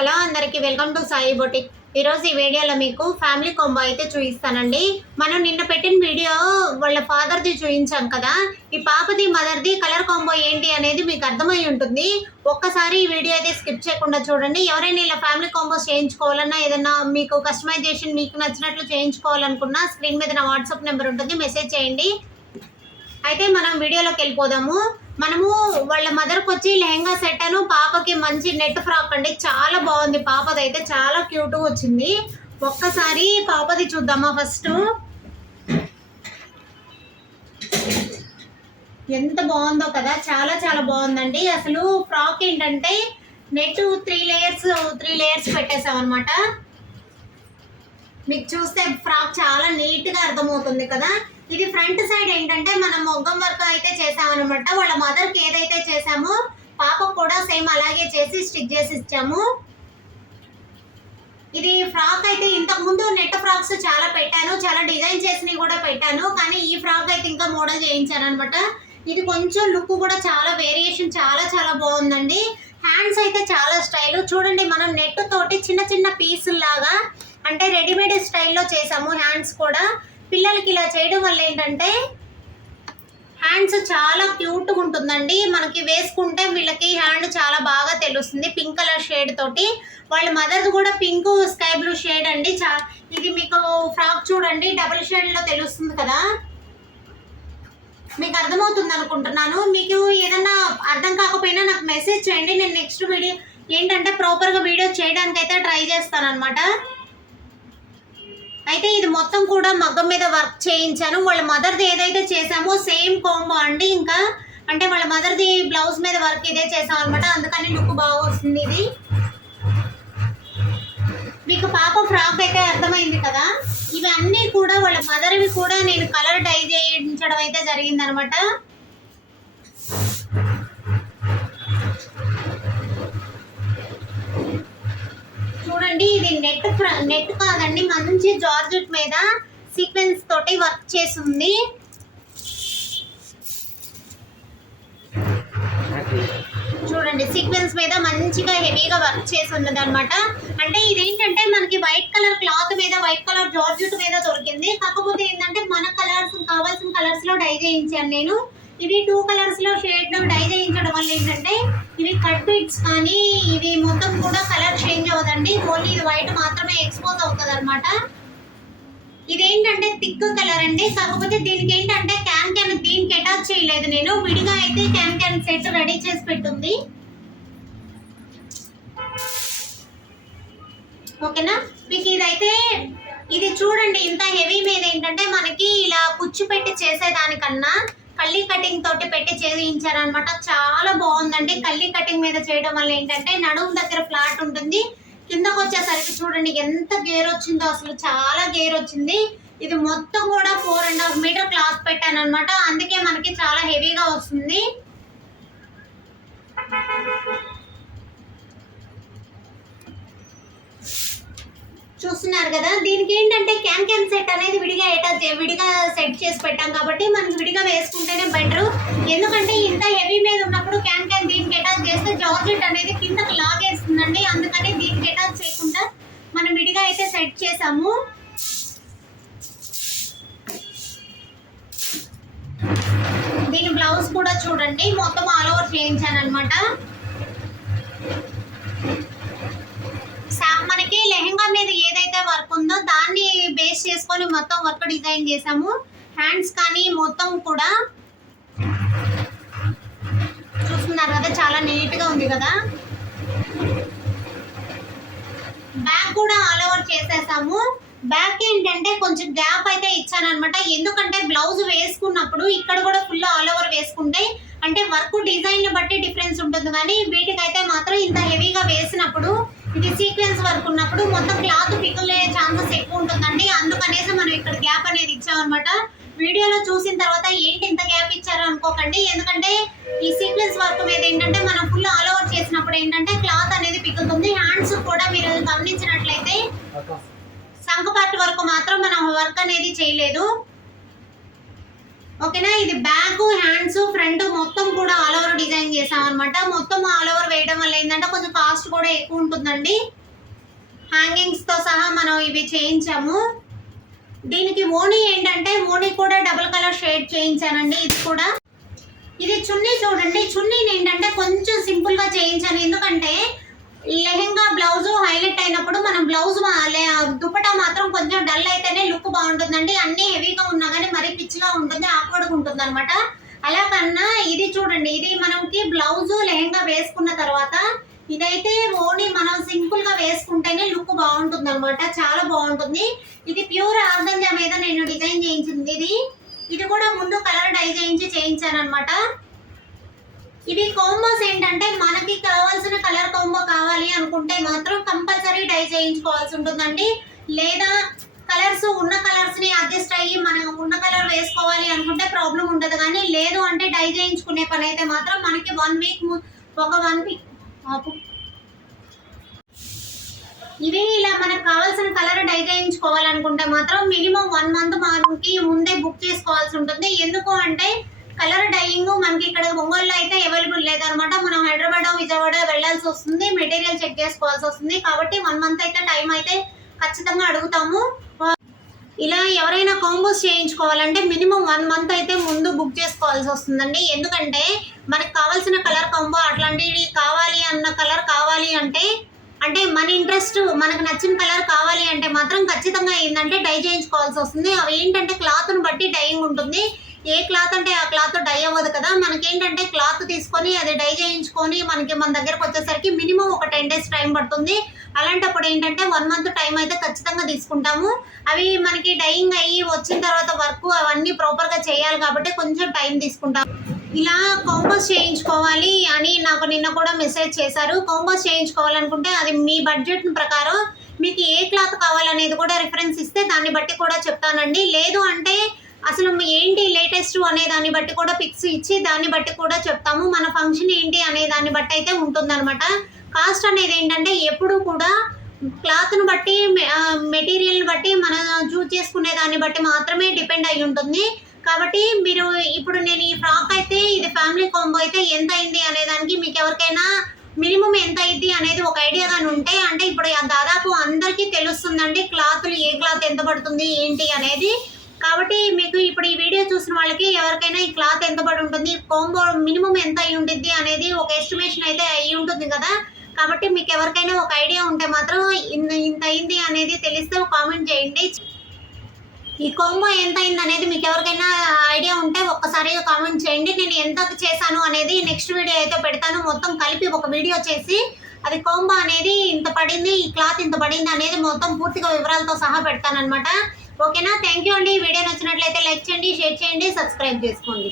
Hello అందరికి welcome to Sai boutique. ఈరోజు ఈ వీడియోలో మీకు ఫ్యామిలీ కాంబో అయితే చూపిస్తానండి. మనం నిన్న పెట్టిన వీడియో వాళ్ళ ఫాదర్ది చూపించాం కదా, ఈ పాపది మదర్ది కలర్ కాంబో ఏంటి అనేది మీకు అర్థమై ఉంటుంది. ఒక్కసారి ఈ వీడియో అయితే స్కిప్ చేయకుండా చూడండి. ఎవరైనా ఇలా ఫ్యామిలీ కాంబోస్ చేయించుకోవాలన్నా, ఏదన్నా మీకు కస్టమైజేషన్ మీకు నచ్చినట్లు చేయించుకోవాలనుకున్నా స్క్రీన్ మీద నా వాట్సాప్ నెంబర్ ఉంటుంది, మెసేజ్ చేయండి. అయితే మనం వీడియోలోకి వెళ్ళిపోదాము. మనము వాళ్ళ మదర్కి వచ్చి లెహంగా సెట్ అను, పాపకి మంచి నెట్ ఫ్రాక్ అండి, చాలా బాగుంది. పాపది అయితే చాలా క్యూట్గా వచ్చింది. ఒక్కసారి పాపది చూద్దామా. ఫస్ట్ ఎంత బాగుందో కదా, చాలా చాలా బాగుందండి. అసలు ఫ్రాక్ ఏంటంటే నెట్ త్రీ లేయర్స్ పెట్టేసాం అనమాట. మీకు చూస్తే ఫ్రాక్ చాలా నీట్గా అర్థమవుతుంది కదా. ఇది ఫ్రంట్ సైడ్ ఏంటంటే మనం మొగ్గం వర్క్ అయితే చేసామన్నమాట. వాళ్ళ మదర్కి ఏదైతే చేసామో పాపకు కూడా సేమ్ అలాగే చేసి స్టిచ్ చేసి ఇచ్చాము. ఇది ఫ్రాక్ అయితే ఇంతకు ముందు నెట్ ఫ్రాక్స్ చాలా పెట్టాను, చాలా డిజైన్ చేసినవి కూడా పెట్టాను, కానీ ఈ ఫ్రాక్ అయితే ఇంకా మోడల్ చేయించాను అనమాట. ఇది కొంచెం లుక్ కూడా చాలా వేరియేషన్, చాలా చాలా బాగుందండి. హ్యాండ్స్ అయితే చాలా స్టైల్ చూడండి. మనం నెట్ తోటి చిన్న చిన్న పీసుల్లాగా అంటే రెడీమేడ్ స్టైల్లో చేసాము. హ్యాండ్స్ కూడా పిల్లలకి ఇలా చేయడం వల్ల ఏంటంటే హ్యాండ్స్ చాలా క్యూట్గా ఉంటుందండి. మనకి వేసుకుంటే వీళ్ళకి హ్యాండ్ చాలా బాగా తెలుస్తుంది. పింక్ కలర్ షేడ్ తోటి, వాళ్ళ మదర్ది కూడా పింక్ స్కై బ్లూ షేడ్ అండి. ఇది మీకు ఫ్రాక్ చూడండి, డబుల్ షేడ్లో తెలుస్తుంది కదా, మీకు అర్థమవుతుంది అనుకుంటున్నాను. మీకు ఏదన్నా అర్థం కాకపోయినా నాకు మెసేజ్ చేయండి. నేను నెక్స్ట్ వీడియో ఏంటంటే ప్రాపర్గా వీడియో చేయడానికి అయితే ట్రై చేస్తాను అనమాట. అయితే ఇది మొత్తం కూడా మగ్గం మీద వర్క్ చేయించాను. వాళ్ళ మదర్ది ఏదైతే చేసామో సేమ్ కాంబో అండి. ఇంకా అంటే వాళ్ళ మదర్ది బ్లౌజ్ మీద వర్క్ ఇదే చేసాం అనమాట, అందుకని లుక్ బాగా వస్తుంది. ఇది మీకు పాప ఫ్రాక్ అయితే అర్థమైంది కదా. ఇవన్నీ కూడా వాళ్ళ మదర్వి కూడా నేను కలర్ డై చేయించడం అయితే జరిగింది అనమాట. చూడండి, ఇది నెట్ కాదండి, మంచి జార్జెట్ మీద సీక్వెన్స్ తోటి వర్క్ చేసింది. చూడండి, సీక్వెన్స్ మీద మంచిగా హెవీగా వర్క్ చేసి ఉన్నది అనమాట. అంటే ఇదేంటంటే మనకి వైట్ కలర్ క్లాత్ మీద, వైట్ కలర్ జార్జెట్ మీద దొరికింది. కాకపోతే ఏంటంటే మన కలర్స్ కావాల్సిన కలర్స్ లో డై చేయించాను నేను. ఇవి 2 కలర్స్ లో షేడ్ లో డై చేయించడం వల్ల ఏంటంటే ఇవి కట్ బిట్స్ కానీ ఇవి మొత్తం కూడా కలర్ చేంజ్ అవ్వదండి. ఓన్లీ ఇది వైట్ మాత్రమే ఎక్స్పోజ్ అవుతుంది అనమాట. ఇదేంటంటే థిక్ కలర్ అండి. కాకపోతే దీనికి ఏంటంటే క్యాన్ దీనికి అటాచ్ చేయలేదు నేను, విడిగా అయితే క్యాన్ సెట్ రెడీ చేసి పెట్టుంది. ఓకేనా. మీకు ఇదైతే ఇది చూడండి, ఇంత హెవీ మీద ఏంటంటే మనకి ఇలా కుచ్చు పెట్టి చేసేదానికన్నా కల్లీ కటింగ్ తోటి పెట్టి చేయించారనమాట. చాలా బాగుందండి. కల్లీ కటింగ్ మీద చేయడం వల్ల ఏంటంటే నడుము దగ్గర ఫ్లాట్ ఉంటుంది, కిందకు వచ్చేసరికి చూడండి ఎంత గేర్ వచ్చిందో, అసలు చాలా గేర్ వచ్చింది. ఇది మొత్తం కూడా 4.5 మీటర్ క్లాత్ పెట్టాను అనమాట, అందుకే మనకి చాలా హెవీగా వస్తుంది. చూస్తున్నారు కదా. దీనికి ఏంటంటే క్యాన్ సెట్ అనేది విడిగా సెట్ చేసి పెట్టాం కాబట్టి మనకి విడిగా వేసుకుంటేనే బెటర్. ఎందుకంటే ఇంత హెవీ మీద ఉన్నప్పుడు క్యాన్ దీనికి అటాచ్ చేస్తే జార్జెట్ అనేది కిందకి లాగేస్తుందండి, అందుకని దీనికి అటాచ్ చేయకుండా మనం విడిగా అయితే సెట్ చేసాము. దీని బ్లౌజ్ కూడా చూడండి, మొత్తం ఆల్ ఓవర్ చేయించాను అనమాట. మనకి లెహంగా మీద ఏదైతే వర్క్ ఉందో దాన్ని బేస్ చేసుకొని మొత్తం వర్క్ డిజైన్ చేసాము. హ్యాండ్స్ కానీ మొత్తం కూడా చూస్తున్నారు కదా, చాలా నీట్ గా ఉంది కదా. బ్యాక్ కూడా ఆల్ ఓవర్ చేసేసాము. బ్యాక్ ఏంటంటే కొంచెం గ్యాప్ అయితే ఇచ్చాను అనమాట, ఎందుకంటే బ్లౌజ్ వేసుకున్నప్పుడు ఇక్కడ కూడా ఫుల్ ఆల్ ఓవర్ వేసుకుంటే అంటే వర్క్ డిజైన్ బట్టి డిఫరెన్స్ ఉంటుంది, కానీ వీటికైతే మాత్రం ఇంత హెవీగా వేసినప్పుడు ఇది సీక్వెన్స్ వర్క్ ఉన్నప్పుడు మొత్తం క్లాత్ పికులే ఛాన్సెస్ ఎక్కువ ఉంటుందండి. అందుకనేసి మనం ఇక్కడ గ్యాప్ అనేది ఇచ్చామన్నమాట. వీడియోలో చూసిన తర్వాత ఏంటి ఇంత గ్యాప్ ఇచ్చారు అనుకోకండి, ఎందుకంటే ఈ సీక్వెన్స్ వర్క్ మీద ఏంటంటే మనం ఫుల్ ఆల్ ఓవర్ చేసినప్పుడు ఏంటంటే క్లాత్ అనేది పిక్కుతుంది. హ్యాండ్స్ కూడా మీరు గమనించినట్లయితే సంక పార్ట్ వరకు మాత్రం మనం వర్క్ అనేది చేయలేదు. ఓకేనా. ఇది బ్యాక్, హ్యాండ్స్, ఫ్రంట్ మొత్తం కూడా ఆల్ ఓవర్ డిజైన్ చేసాం అనమాట. మొత్తం ఆల్ ఓవర్ వేయడం వల్ల ఏంటంటే కొంచెం కాస్ట్ కూడా ఎక్కువ ఉంటుందండి. హ్యాంగింగ్స్ తో సహా మనం ఇవి చేయించాము. దీనికి ఓణి ఏంటంటే ఓణి కూడా డబుల్ కలర్ షేడ్ చేయించానండి. ఇది చున్నీ చూడండి. చున్నీని ఏంటంటే కొంచెం సింపుల్ గా చేయించాను, ఎందుకంటే లెహెంగా బ్లౌజ్ హైలైట్ అయినప్పుడు మనం బ్లౌజ్ దుపట్టా మాత్రం కొంచెం డల్ అయితేనే లుక్ బాగుంటుందండి. అన్ని హెవీగా ఉన్నా కానీ మరీ పిచ్చిగా ఉంటుంది, ఆక్వర్డ్గా ఉంటుంది అనమాట. అలా కన్నా ఇది చూడండి, ఇది మనకి బ్లౌజ్ లెహెంగా వేసుకున్న తర్వాత ఇదైతే ఓన్లీ మనం సింపుల్ గా వేసుకుంటేనే లుక్ బాగుంటుంది అనమాట. చాలా బాగుంటుంది. ఇది ప్యూర్ ఆర్గంజా మీద నేను డిజైన్ చేయించింది. ఇది కూడా ముందు కలర్ డై చేయించాను అనమాట. ఇవి కాంబోస్ ఏంటంటే మనకి కావాల్సిన కలర్ కాంబో కావాలి అనుకుంటే మాత్రం కంపల్సరీ డై చేయించుకోవాల్సి ఉంటుందండి. లేదా కలర్స్ ఉన్న కలర్స్ ని అడ్జస్ట్ అయ్యి మనం ఉన్న కలర్ వేసుకోవాలి అనుకుంటే ప్రాబ్లం ఉండదు. కానీ లేదు అంటే డై చేయించుకునే పని అయితే మాత్రం మనకి 1 వీక్ ఇవి ఇలా మనకు కావాల్సిన కలర్ డై చేయించుకోవాలనుకుంటే మాత్రం మినిమం 1 మంత్ మనకి ముందే బుక్ చేసుకోవాల్సి ఉంటుంది. ఎందుకు అంటే కలర్ డైయింగ్ మనకి ఇక్కడ ఒంగోలులో అయితే అవైలబుల్ లేదనమాట. మనం హైదరాబాద్, విజయవాడ వెళ్ళాల్సి వస్తుంది, మెటీరియల్ చెక్ చేసుకోవాల్సి వస్తుంది. కాబట్టి 1 మంత్ అయితే టైం అయితే ఖచ్చితంగా అడుగుతాము. ఇలా ఎవరైనా కాంబోస్ చేయించుకోవాలంటే మినిమం 1 మంత్ అయితే ముందు బుక్ చేసుకోవాల్సి వస్తుందండి. ఎందుకంటే మనకు కావాల్సిన కలర్ కాంబో అట్లాంటివి కావాలి అన్న కలర్ కావాలి అంటే మన ఇంట్రెస్ట్ మనకు నచ్చిన కలర్ కావాలి అంటే మాత్రం ఖచ్చితంగా ఏంటంటే డై చేయించుకోవాల్సి వస్తుంది. అవి ఏంటంటే క్లాత్ను బట్టి డైయింగ్ ఉంటుంది. ఏ క్లాత్ అంటే ఆ క్లాత్ డై అవ్వదు కదా. మనకేంటంటే క్లాత్ తీసుకొని అది డై చేయించుకొని మన దగ్గరకు వచ్చేసరికి మినిమం ఒక 10 days టైం పడుతుంది. అలాంటప్పుడు ఏంటంటే 1 మంత్ టైం అయితే ఖచ్చితంగా తీసుకుంటాము. అవి మనకి డైయింగ్ అయ్యి వచ్చిన తర్వాత వర్క్ అవన్నీ ప్రాపర్గా చేయాలి కాబట్టి కొంచెం టైం తీసుకుంటాము. ఇలా కాంబోస్ చేయించుకోవాలి అని నాకు నిన్న కూడా మెసేజ్ చేశారు. కాంబోస్ చేయించుకోవాలనుకుంటే అది మీ బడ్జెట్ ప్రకారం మీకు ఏ క్లాత్ కావాలనేది కూడా రిఫరెన్స్ ఇస్తే దాన్ని బట్టి కూడా చెప్తానండి. లేదు అంటే అసలు ఏంటి లేటెస్ట్ అనే దాన్ని బట్టి కూడా పిక్స్ ఇచ్చి దాన్ని బట్టి కూడా చెప్తాము. మన ఫంక్షన్ ఏంటి అనే దాన్ని బట్టి అయితే ఉంటుందన్నమాట. కాస్ట్ అనేది ఏంటంటే ఎప్పుడు కూడా క్లాత్ను బట్టి మెటీరియల్ని బట్టి మనం చూస్ చేసుకునే దాన్ని బట్టి మాత్రమే డిపెండ్ అయి ఉంటుంది. కాబట్టి మీరు ఇప్పుడు నేను ఈ ఫ్రాక్ అయితే ఇది ఫ్యామిలీ కాంబో అయితే ఎంత అయింది అనే దానికి మీకు ఎవరికైనా మినిమం ఎంత అయింది అనేది ఒక ఐడియా కానీ ఉంటే అంటే ఇప్పుడు దాదాపు అందరికీ తెలుస్తుందండి క్లాత్లు ఏ క్లాత్ ఎంత పడుతుంది ఏంటి అనేది. కాబట్టి మీకు ఇప్పుడు ఈ వీడియో చూసిన వాళ్ళకి ఎవరికైనా ఈ క్లాత్ ఎంత పడి ఉంటుంది, కాంబో మినిమం ఎంత అయి ఉంటుంది అనేది ఒక ఎస్టిమేషన్ అయితే అయి ఉంటుంది కదా. కాబట్టి మీకు ఎవరికైనా ఒక ఐడియా ఉంటే మాత్రం ఇంత అయింది అనేది తెలిస్తే కామెంట్ చేయండి. ఈ కాంబో ఎంత అయింది అనేది మీకు ఎవరికైనా ఐడియా ఉంటే ఒక్కసారిగా కామెంట్ చేయండి. నేను ఎంత చేశాను అనేది నెక్స్ట్ వీడియో అయితే పెడతాను. మొత్తం కలిపి ఒక వీడియో చేసి అది కాంబో అనేది ఇంత పడింది, ఈ క్లాత్ ఇంత పడింది అనేది మొత్తం పూర్తిగా వివరాలతో సహా పెడతాను అనమాట. ఓకేనా. థ్యాంక్ యూ అండి. ఈ వీడియో నచ్చినట్లయితే లైక్ చేయండి, షేర్ చేయండి, సబ్స్క్రైబ్ చేసుకోండి.